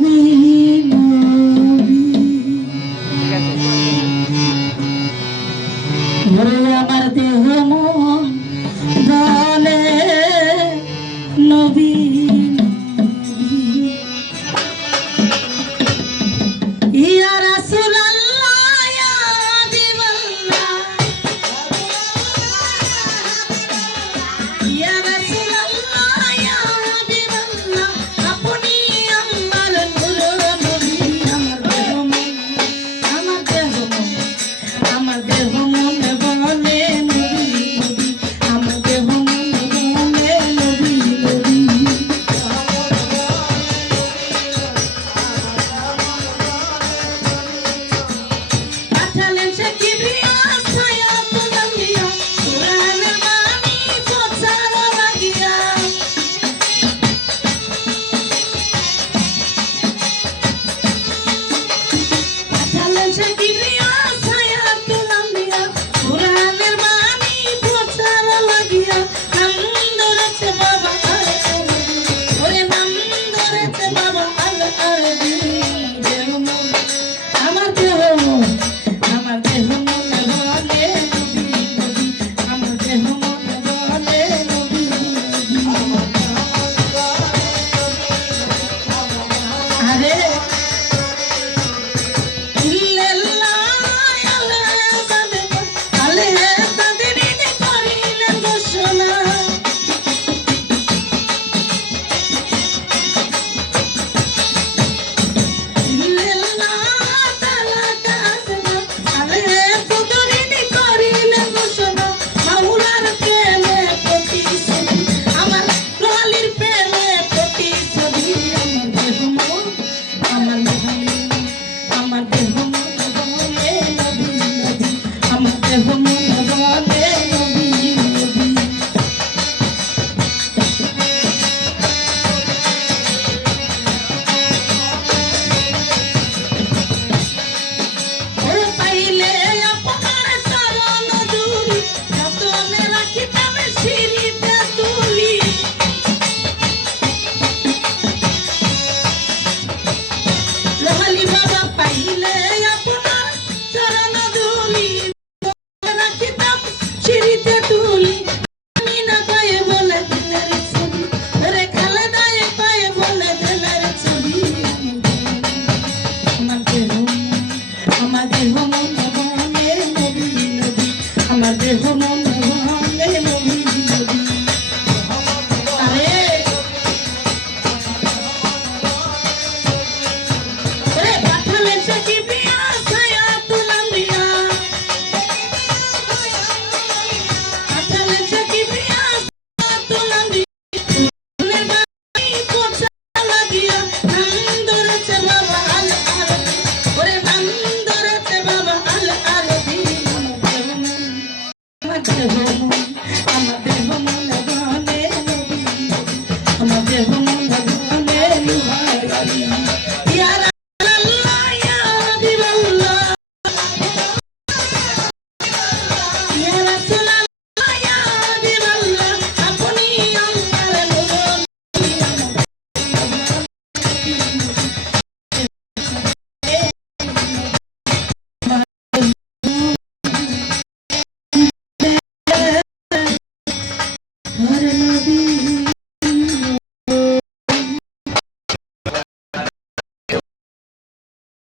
me. be